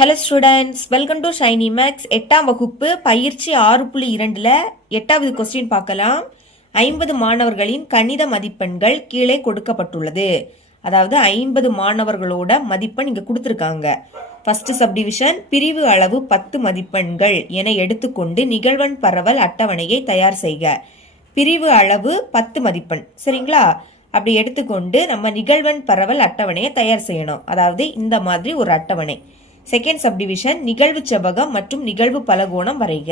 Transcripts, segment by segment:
Hello students, welcome to Shiny Max. 8ஆம் வகுப்பு பயிற்சி 6.2ல் 8வது கொஸ்டின் பார்க்கலாம். 50 மாணவர்களின் கணித மதிப்பெண்கள் கீழே கொடுக்கப்பட்டுள்ளது. அதாவது 50 மாணவர்களோட மதிப்பெண் இங்க கொடுத்துருக்காங்க. ஃபர்ஸ்ட் சப்டிவிஷன், பிரிவு அளவு 10 மதிப்பெண்கள் என எடுத்துக்கொண்டு நிகழ்வெண் பரவல் அட்டவணையை தயார் செய்க. பிரிவு அளவு 10 மதிப்பெண், சரிங்களா? அப்படி எடுத்துக்கொண்டு நம்ம நிகழ்வெண் பரவல் அட்டவணையை தயார் செய்யணும். அதாவது இந்த மாதிரி ஒரு அட்டவணை. செகண்ட் சப்டிவிஷன், நிகழ்வு செவ்வகம் மற்றும் நிகழ்வு பலகோணம் வரைக.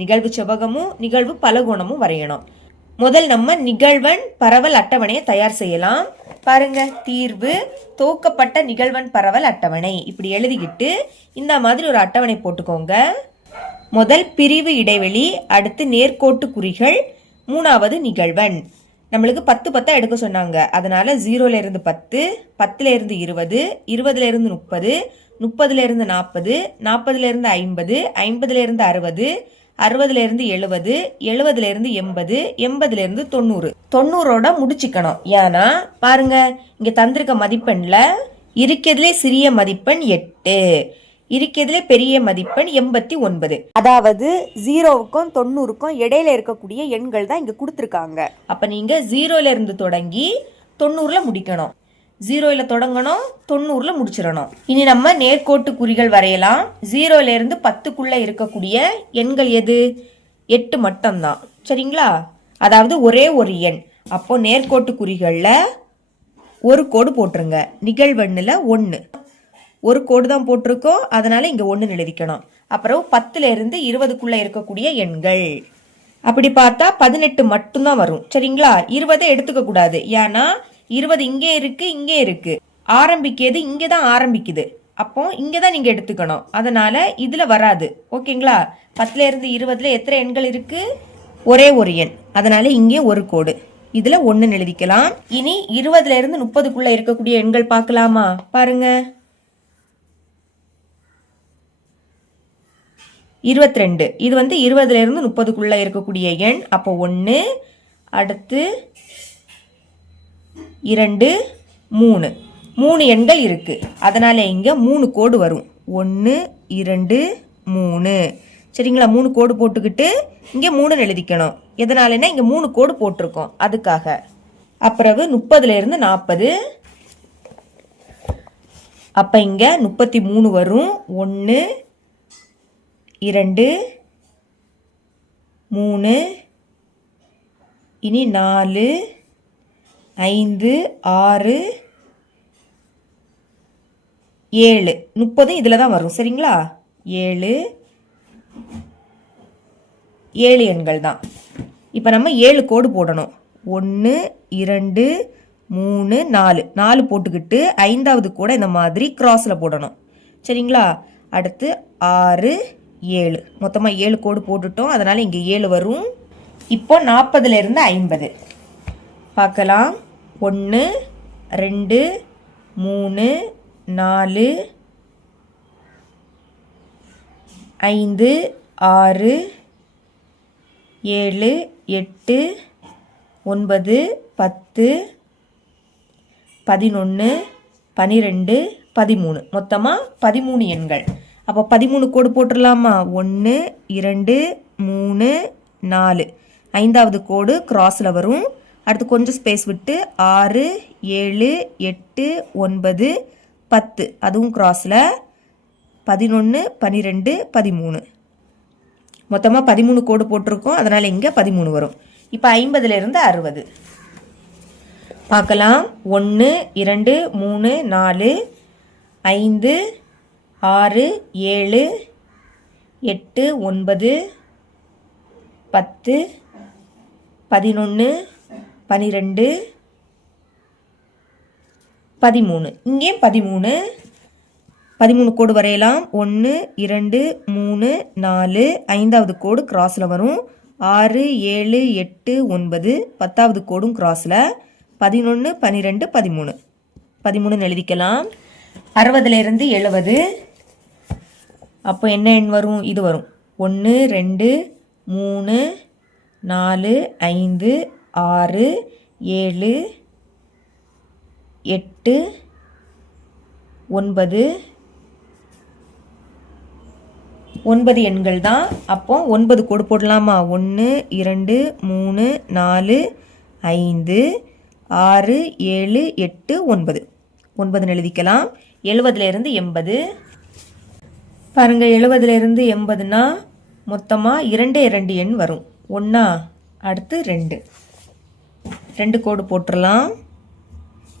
நிகழ்வு செவ்வகமும் நிகழ்வு பலகோணமும் வரையணும். முதல் நம்ம நிகழ்வெண் பரவல் அட்டவணையை தயார் செய்யலாம். பாருங்க, தீர்வு துவக்கப்பட்ட நிகழ்வெண் பரவல் அட்டவணை இப்படி எழுதிக்கிட்டு இந்த மாதிரி ஒரு அட்டவணை போட்டுக்கோங்க. முதல் பிரிவு இடைவெளி, அடுத்து நேர்கோட்டு குறிகள், மூணாவது நிகழ்வெண். நம்மளுக்கு 10 10 எடுக்க சொன்னாங்க. அதனால 0ல இருந்து 10, 10ல இருந்து 20, 20ல இருந்து 30, 30ல இருந்து 40, 40ல இருந்து 50, 50ல இருந்து 60, 60ல இருந்து 70, 70ல இருந்து 80, 80ல இருந்து 90. 90ஓட முடிச்சுக்கணும். ஏன்னா பாருங்க, இங்க தந்திருக்க மதிப்பெண்ல இருக்கிறதுலே சிறிய மதிப்பெண் 8, இருக்கிறதுலே பெரிய மதிப்பெண் 89. அதாவது 0க்கும் 90க்கும் இடையில இருக்கக்கூடிய எண்கள் தான் இங்க கொடுத்துருக்காங்க. அப்ப நீங்க 0ல இருந்து தொடங்கி 90ல முடிக்கணும். 0ல தொடங்கணும், 90ல முடிச்சிடணும். இனி நம்ம நேர்கோட்டு குறிகள் வரையலாம். 0ல இருந்து 10க்குள்ள இருக்கக்கூடிய எண்கள் எது? 8 மட்டும்தான், சரிங்களா? அதாவது ஒரே ஒரு எண். அப்போ நேர்கோட்டு குறிகள்ல ஒரு கோடு போட்டுருங்க. நிகழ்வெண்ணுல 1 ஒரு கோடு தான் போட்டிருக்கோம், அதனால இங்க 1 எழுதிக்கணும். அப்புறம் 10ல இருந்து 20க்குள்ள இருக்கக்கூடிய எண்கள். அப்படி பார்த்தா 18 மட்டும்தான் வரும், சரிங்களா? 20 எடுத்துக்க கூடாது. ஏன்னா 20 இங்கே இருக்கு, இங்கே இருக்கு. ஆரம்பிக்கிறது இங்கே தான் ஆரம்பிக்குது. அப்போ இங்கே தான் நீங்க எடுத்துக்கணும். அதனால இதுல வராது, ஓகேங்களா? 10ல இருந்து 20ல எத்தனை எண்கள் இருக்கு? ஒரே ஒரு எண். அதனால இங்கே ஒரு கோடு, இதுல 1 எழுதிக்கலாம். இனி 20ல இருந்து 30க்குள்ள இருக்கக்கூடிய எண்கள் பார்க்கலாமா? பாருங்க, 22. இது 20ல இருந்து 30க்குள்ள இருக்கக்கூடிய எண். அப்போ 1, அடுத்து 2, 3. 3 எண்கள் இருக்கு. அதனால இங்க 3 கோடு வரும். 1, 2, 3, சரிங்களா? 3 கோடு போட்டுக்கிட்டு இங்க 3 எழுதிக்கணும். எதனாலன்னா இங்க 3 கோடு போட்டிருக்கோம், அதுக்காக. அப்புறம் 30ல இருந்து 40. அப்ப இங்க 33 வரும். 1, 2, 3, இனி 4, 5, 6, 7. 30 இதுல தான் வரும், சரிங்களா? 7 எண்கள் தான். இப்ப நம்ம 7 கோடு போடணும். 1, 2, 3, 4 போட்டுக்கிட்டு 5வது கூட இந்த மாதிரி கிராஸ்ல போடணும், சரிங்களா? அடுத்து 6, 7, மொத்தமா 7 கோடு போட்டுட்டோம். அதனால இங்க 7 வரும். இப்போ 40ல இருந்து 50 பார்க்கலாம். 1, 2, 3, 4, 5, 6, 7, 8, 9, 10, 11, 12, 13. மொத்தமா 13 எண்கள். அப்போ 13 கோடு போட்டுடலாமா? 1, 2, 3, 4. 5வது கோடு கிராஸ்ல வரும். அடுத்து கொஞ்சம் ஸ்பேஸ் விட்டு 6, 7, 8, 9, 10, அதுவும் கிராஸ்ல. 11, 12, 13. மொத்தமா 13 கோடு போட்டிருக்கோம். அதனால இங்க 13 வரும். இப்போ 50ல இருந்து 60 பார்க்கலாம். 1, 2, 3, 4, 5, 6, 7, 8, 9, 10, 11, 12, 13. இங்கேயும் 13 கோடு வரையலாம். 1, 2, 3, 4. 5வது கோடு கிராஸ்ல வரும். 6, 7, 8, 9. 10வது கோடும் கிராஸ்ல. 11, 12, 13. 13 எழுதிக்கலாம். 60ல இருந்து 70. அப்போ என்ன எண் வரும்? இது வரும். 1, 2, 3, 4, 5, 6, 7, 8, 9, 9 எண்கள் தான். அப்போ 9 கோடு போடலாமா? 1 2 3 4 5 6 7 8 9 9 எழுதிக்கலாம். 70லேருந்து 80 பாருங்க. 70லேருந்து 80னா மொத்தமாக 2 எண் வரும். 1 அடுத்து 2 கோடு போட்டுடலாம்.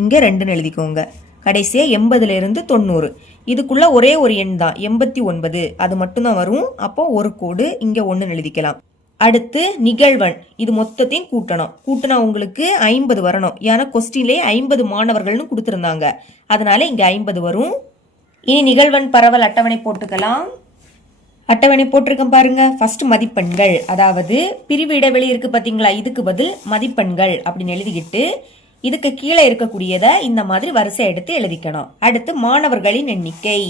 இங்கே 2ன்னு எழுதிக்கோங்க. கடைசியாக 80லேருந்து 90 இதுக்குள்ள ஒரே ஒரு எண் தான் 89 அது மட்டும்தான் வரும். அப்போ ஒரு கோடு இங்கே 1ன்னு எழுதிக்கலாம். அடுத்து நிகழ்வன். இது மொத்தத்தையும் கூட்டணும். கூட்டினா உங்களுக்கு 50 வரணும். ஏன்னா கொஸ்டின்லேயே 50 மாணவர்கள்னு கொடுத்துருந்தாங்க. அதனால இங்கே 50 வரும். இனி நிகழ்வன் பரவல் அட்டவணை போட்டுக்கலாம். அட்டவணை போட்டிருக்கேன் பாருங்க. ஃபர்ஸ்ட் மதிப்பெண்கள், அதாவது பிரிவு இடைவெளி இருக்கு பார்த்தீங்களா, இதுக்கு பதில் மதிப்பெண்கள் அப்படின்னு எழுதிக்கிட்டு இதுக்கு கீழே இருக்கக்கூடியதை இந்த மாதிரி வரிசை எடுத்து எழுதிக்கணும். அடுத்து மாணவர்களின் எண்ணிக்கை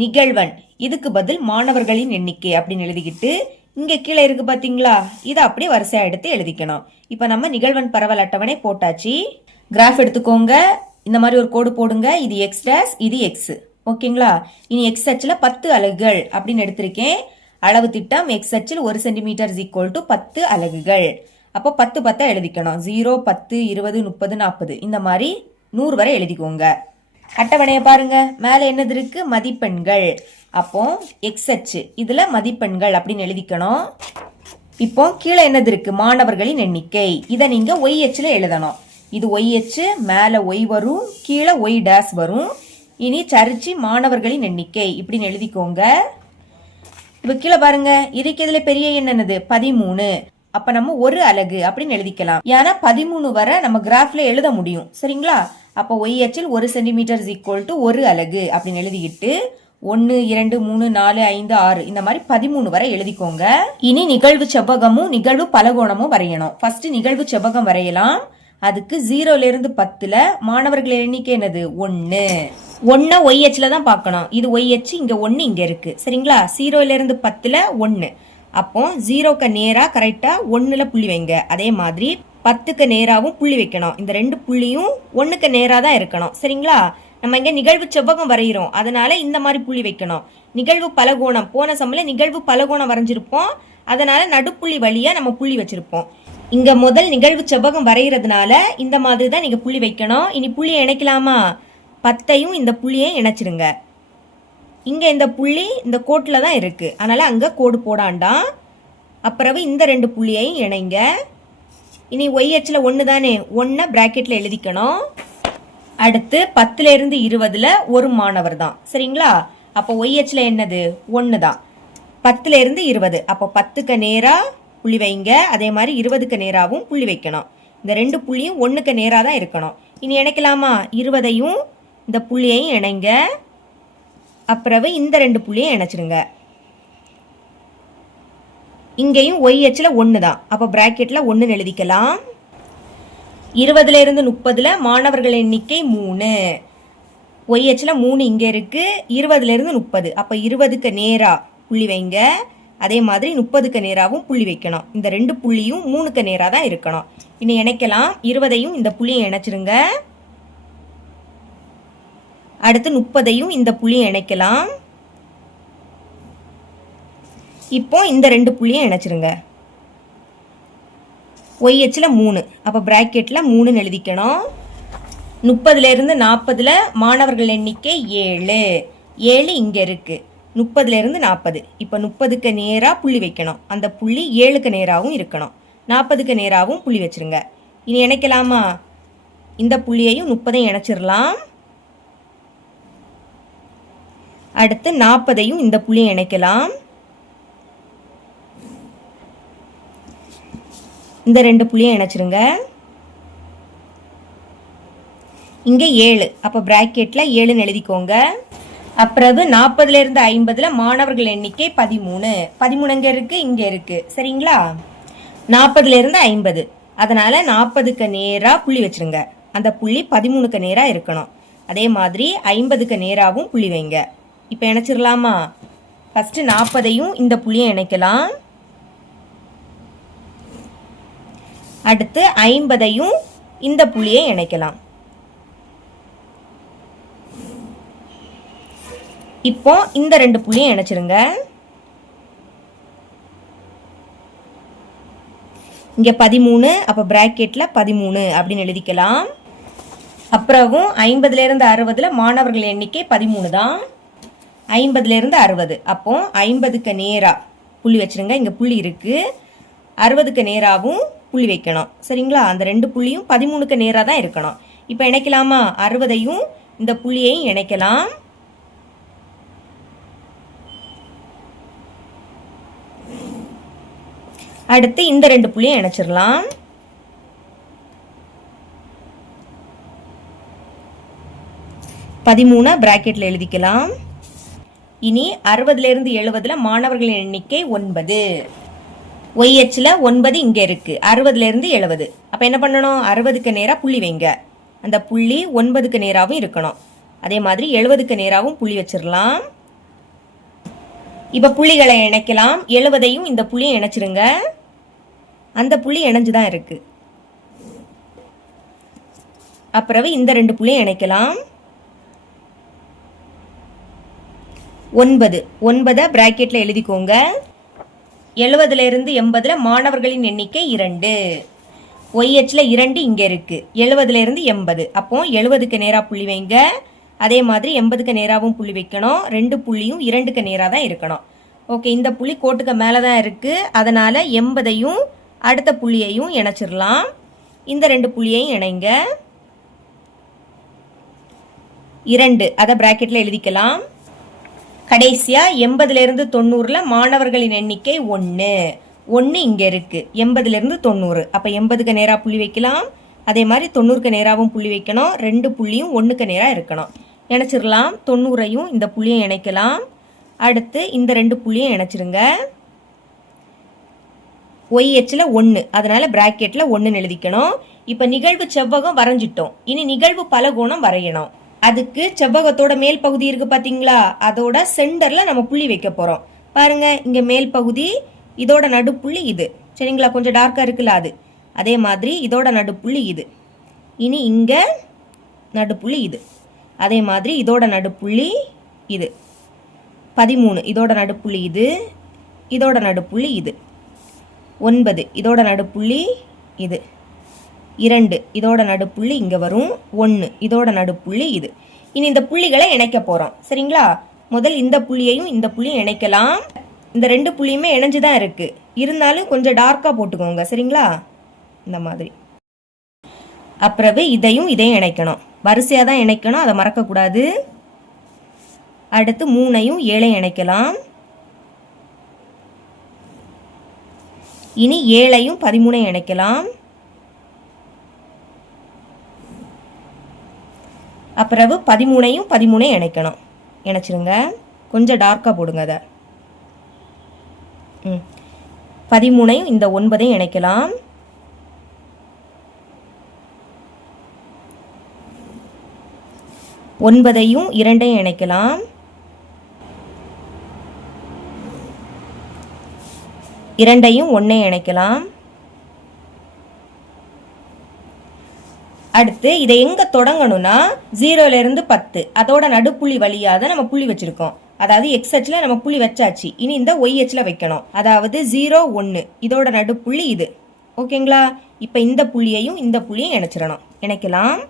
நிகழ்வன், இதுக்கு பதில் மாணவர்களின் எண்ணிக்கை அப்படின்னு எழுதிக்கிட்டு இங்கே கீழே இருக்கு பார்த்தீங்களா, இதை அப்படியே வரிசையா எடுத்து எழுதிக்கணும். இப்போ நம்ம நிகழ்வன் பரவல் அட்டவணை போட்டாச்சு. கிராஃப் எடுத்துக்கோங்க. இந்த மாதிரி ஒரு கோடு போடுங்க. இது எக்ஸ் டேஷ், இது எக்ஸ். ஓகேங்களா? இனி எக்ஸ் அச்சில் 10 அலகுகள் அப்படின்னு எடுத்திருக்கேன். அளவு திட்டம் எக்ஸ் அச்சில் 1 சென்டிமீட்டர் = 10 அலகுகள். அப்போ 10 10 எழுதிக்கணும். 0 10 20 30 40 இந்த மாதிரி 100 வரை எழுதிக்கோங்க. அட்டவணையை பாருங்க. மேலே என்னது இருக்கு? மதிப்பெண்கள். அப்போ எக்ஸ் அச்சு இதுல மதிப்பெண்கள் அப்படின்னு எழுதிக்கணும். இப்போ கீழே என்னது இருக்கு? மாணவர்களின் எண்ணிக்கை. இதை நீங்க ஒய் அச்சுல எழுதணும். இது ஒய் அச்சு, மேல ஒய் வரும், கீழே ஒய் டேஸ் வரும். இனி சரிச்சு மாணவர்களின் எண்ணிக்கை இப்படின்னு எழுதிக்கோங்க. இப்போ கீழே பாருங்க. இதுக்கு இதுல பெரிய எண் என்னது? 13. அப்ப நம்ம 1 அலகு அப்படின்னு எழுதிக்கலாம். ஏன்னா 13 வரை நம்ம கிராஃப்ல எழுத முடியும். சரிங்களா? அப்போ ஒய் அச்சில் 1 சென்டிமீட்டர் = 1 அலகு அப்படின்னு எழுதிக்கிட்டு 1 2 3 4 5 6 இந்த மாதிரி 13 வரை எழுதிக்கோங்க. இனி நிகழ்வு செவ்வகமும் நிகழ்வு பலகோணமும் வரையணும். ஃபர்ஸ்ட் நிகழ்வு செவ்வகம் வரையலாம். அதுக்கு 0லேருந்து 10ல மாணவர்கள் எண்ணிக்கை என்னது? 1. 1 ஒய் அச்சில் தான் பார்க்கணும். இது ஒய் அச்சு, இங்க 1 இங்க இருக்கு. சரிங்களா? 0லேருந்து 10ல 1. அப்போ 0க்கு நேரா கரெக்டா 1ல புள்ளி வைங்க. அதே மாதிரி 10க்கு நேராவும் புள்ளி வைக்கணும். இந்த 2 புள்ளியும் 1க்கு நேரா தான் இருக்கணும். சரிங்களா? நம்ம இங்க நிகழ்வு செவ்வகம் வரைகிறோம். அதனால இந்த மாதிரி புள்ளி வைக்கணும். நிகழ்வு பலகோணம் போன சமல நிகழ்வு பலகோணம் வரைஞ்சிருப்போம். அதனால நடுப்புள்ளி வழியா நம்ம புள்ளி வச்சிருப்போம். இங்க முதல் நிகழ்வு செவ்வகம் வரைகிறதுனால இந்த மாதிரி தான் நீங்க புள்ளி வைக்கணும். இனி புள்ளியை இணைக்கலாமா? 10ஐயும் இந்த புள்ளியையும் இணைச்சிருங்க. இங்க இந்த புள்ளி இந்த கோட்டில் தான் இருக்கு. அதனால அங்க கோடு போடாண்டாம். அப்புறம் இந்த 2 புள்ளியையும் இணைங்க. இனி ஒய் அச்சில் 1 தானே, 1 பிராக்கெட்ல எழுதிக்கணும். அடுத்து 10லேருந்து 20ல ஒரு மாணவர் தான். சரிங்களா? அப்போ ஒய் அச்சில் என்னது? 1 தான். 10லேருந்து 20 அப்போ 10க்கு நேரா புள்ளி வைங்க. அதே மாதிரி 20க்கு நேராவும் புள்ளி வைக்கணும். இந்த 2 புள்ளியும் 1க்கு நேரா தான் இருக்கணும். இனி இணைக்கலாமா? 20ஐயும் இந்த புள்ளியையும் இணைங்க. அப்புறம் இந்த 2 புள்ளியையும் இணைச்சிருங்க. இங்கேயும் ஒய் அச்சில் 1 தான். அப்போ பிராக்கெட்ல 1ன்னு எழுதிக்கலாம். 20லேருந்து 30ல மாணவர்கள் எண்ணிக்கை 3. ஒய் அச்சில் 3 இங்கே இருக்கு. 20லேருந்து 30 அப்போ 20க்கு நேரா புள்ளி வைங்க. அதே மாதிரி 30க்கு நேராவும் புள்ளி வைக்கணும். இந்த 2 புள்ளியும் 3க்கு நேரா தான் இருக்கணும். இனி இணைக்கலாம். 20ஐயும் இந்த புள்ளியை இணைச்சிருங்க. அடுத்து 30ஐயும் இந்த புள்ளியை இணைக்கலாம். இப்போ இந்த 2 புள்ளியை இணைச்சிருங்க. ஒய் அச்சில் 3 அப்போ பிராக்கெட்ல 3ன்னு எழுதிக்கணும். 30லேருந்து 40ல மாணவர்கள் எண்ணிக்கை 7. 7 இங்க இருக்கு. 30லேருந்து 40 இப்போ 30க்கு நேரா புள்ளி வைக்கணும். அந்த புள்ளி 7க்கு நேராவும் இருக்கணும். 40க்கு நேராவும் புள்ளி வச்சிருங்க. இனி இணைக்கலாமா? இந்த புள்ளியையும் 30ஐயும் இணைச்சிடலாம். அடுத்து 40ஐயும் இந்த புள்ளியை இணைக்கலாம். இந்த 2 புள்ளியை இணைச்சிருங்க. இங்க 7 அப்ப பிராக்கெட்ல 7ன்னு எழுதிக்கோங்க. அப்புறம் 40லேருந்து 50ல மாணவர்கள் எண்ணிக்கை 13. 13 எங்க இருக்கு? இங்க இருக்கு. சரிங்களா? 40லேருந்து 50 அதனால 40க்கு நேரா புள்ளி வச்சிருங்க. அந்த புள்ளி 13க்கு நேரா இருக்கணும். அதே மாதிரி 50க்கு நேராவும் புள்ளி வைங்க. இப்போ இணைச்சிடலாமா? ஃபர்ஸ்ட் 40ஐயும் இந்த புள்ளியை இணைக்கலாம். அடுத்து 50ஐயும் இந்த புள்ளியை இணைக்கலாம். இப்போ இந்த 2 புள்ளியை இணைச்சிருங்க. இங்கே 13, அப்போ பிராக்கெட்டில் 13 அப்படின்னு எழுதிக்கலாம். அப்புறமும் 50லேருந்து 60 மாணவர்கள் எண்ணிக்கை 13 தான். 50லேருந்து 60, அப்போ 50க்கு நேராக புள்ளி வச்சுருங்க. இங்கே புள்ளி இருக்குது. 60க்கு நேராகவும் புள்ளி வைக்கணும். சரிங்களா? அந்த ரெண்டு புள்ளியும் 13க்கு நேராக தான் இருக்கணும். இப்போ இணைக்கலாமா? 60ஐயும் இந்த புள்ளியையும் இணைக்கலாம். அடுத்து இந்த ரெண்டு புள்ளியும் இணைச்சிடலாம். பிராக்கெட்ல எழுதிக்கலாம். இனி 60லேருந்து 70 மாணவர்களின் எண்ணிக்கை 9. ஒய்ஹெச்ல 9 இங்க இருக்கு. 60லேருந்து 70. அப்ப என்ன பண்ணணும்? 60க்கு நேரா புள்ளி வைங்க. அந்த புள்ளி 9க்கு நேராகவும் இருக்கணும். அதே மாதிரி 70க்கு நேராகவும் புள்ளி வச்சிடலாம். இப்ப புள்ளிகளை இணைக்கலாம். 70ஐயும் இந்த புள்ளியை இணைச்சிருங்க. அந்த புள்ளி இணைஞ்சுதான் இருக்கு. அப்புறம் இந்த ரெண்டு புள்ளியை இணைக்கலாம். 9 பிராக்கெட்ல எழுதிக்கோங்க. 70லேருந்து 80 மாணவர்களின் எண்ணிக்கை 2. ஒய்ஹெச்ல 2 இங்க இருக்கு. 70லேருந்து 80, அப்போ 70க்கு நேரா புள்ளி வைங்க. அதே மாதிரி 80க்கு நேராகவும் புள்ளி வைக்கணும். ரெண்டு புள்ளியும் 2க்கு நேராக தான் இருக்கணும். ஓகே, இந்த புள்ளி கோட்டுக்கு மேலே தான் இருக்கு. அதனால 80ஐயும் அடுத்த புள்ளியையும் இணைச்சிடலாம். இந்த ரெண்டு புள்ளியையும் இணைங்க. 2 அதை பிராக்கெட்ல எழுதிக்கலாம். கடைசியா 80லேருந்து 90 மாணவர்களின் எண்ணிக்கை 1 இங்க இருக்கு. 80லேருந்து 90, அப்ப 80க்கு நேரா புள்ளி வைக்கலாம். அதே மாதிரி 90க்கு நேராகவும் புள்ளி வைக்கணும். ரெண்டு புள்ளியும் 1க்கு நேரா இருக்கணும். இணைச்சிடலாம். 90ஐயும் இந்த புள்ளியை இணைக்கலாம். அடுத்து இந்த ரெண்டு புள்ளியும் இணைச்சிருங்க. ஒய்ஹெச்ல 1, அதனால பிராக்கெட்ல 1 எழுதிக்கணும். இப்ப நிகழ்வு செவ்வகம் வரைஞ்சிட்டோம். இனி நிகழ்வு பலகோணம் வரையணும். அதுக்கு செவ்வகத்தோட மேல் பகுதி இருக்கு பாத்தீங்களா? அதோட சென்டர்ல நம்ம புள்ளி வைக்க போறோம். பாருங்க, இங்க மேல் பகுதி, இதோட நடுப்புள்ளி இது. சரிங்களா? கொஞ்சம் டார்க்கா இருக்குல்ல அது. அதே மாதிரி இதோட நடுப்புள்ளி இது. இனி இங்க நடுப்புள்ளி இது. அதே மாதிரி இதோட நடுப்புள்ளி இது. 13 இதோட நடுப்புள்ளி இது. இதோட நடுப்புள்ளி இது. 9 இதோட நடுப்புள்ளி இது. 2 இதோட நடுப்புள்ளி இங்க வரும். 1 இதோட நடுப்புள்ளி இது. இனி இந்த புள்ளிகளை இணைக்க போறோம். சரிங்களா? முதல் இந்த புள்ளியையும் இந்த புள்ளியும் இணைக்கலாம். இந்த ரெண்டு புள்ளியுமே இணைஞ்சுதான் இருக்கு. இருந்தாலும் கொஞ்சம் டார்க்கா போட்டுக்கோங்க. சரிங்களா? இந்த மாதிரி. அப்புறம் இதையும் இணைக்கணும். வரிசையா தான் இணைக்கணும், அதை மறக்க கூடாது. அடுத்து 3ஐயும் 7ஐயும் இணைக்கலாம். இனி 7ஐயும் 13ஐயும் இணைக்கலாம். அப்புறம் 13ஐயும் 13ஐயும் இணைக்கணும். இணைச்சிருங்க. கொஞ்சம் டார்க்கா போடுங்க அதை. 13ஐயும் இந்த 9ஐயும் இணைக்கலாம். ஒன்பதையும் 2ஐயும் இணைக்கலாம். 2ஐயும் 1ஐயும் இணைக்கலாம். அடுத்து இதை எங்க தொடங்கணும்னா 0லேருந்து 10 அதோட நடுப்புள்ளி வழியாக தான் நம்ம புள்ளி வச்சிருக்கோம். அதாவது எக்ஸ் அச்சில் நம்ம புள்ளி வச்சாச்சு. இனி இந்த ஒய் அச்சில் வைக்கணும். அதாவது 0, 1 இதோட நடுப்புள்ளி இது. ஓகேங்களா? இப்போ இந்த புள்ளியையும் இந்த புள்ளியும் இணைச்சிடணும். இணைக்கலாம்.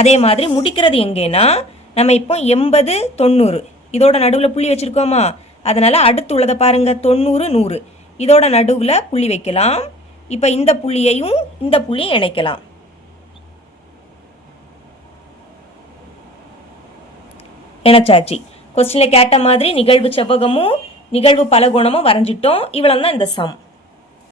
அதே மாதிரி முடிக்கிறது எங்கேனா நம்ம இப்போ 80, 90 இதோட நடுவில் புள்ளி வச்சிருக்கோமா? அதனால அடுத்து உள்ளதை பாருங்க, 90, 100 இதோட நடுவில் புள்ளி வைக்கலாம். இப்போ இந்த புள்ளியையும் இந்த புள்ளியும் இணைக்கலாம். இணைச்சாச்சு. கொஸ்டின்ல கேட்ட மாதிரி நிகழ்வு செவ்வகமும் நிகழ்வு பலகோணமும் வரைஞ்சிட்டோம். இவ்வளவு தான் இந்த சம்.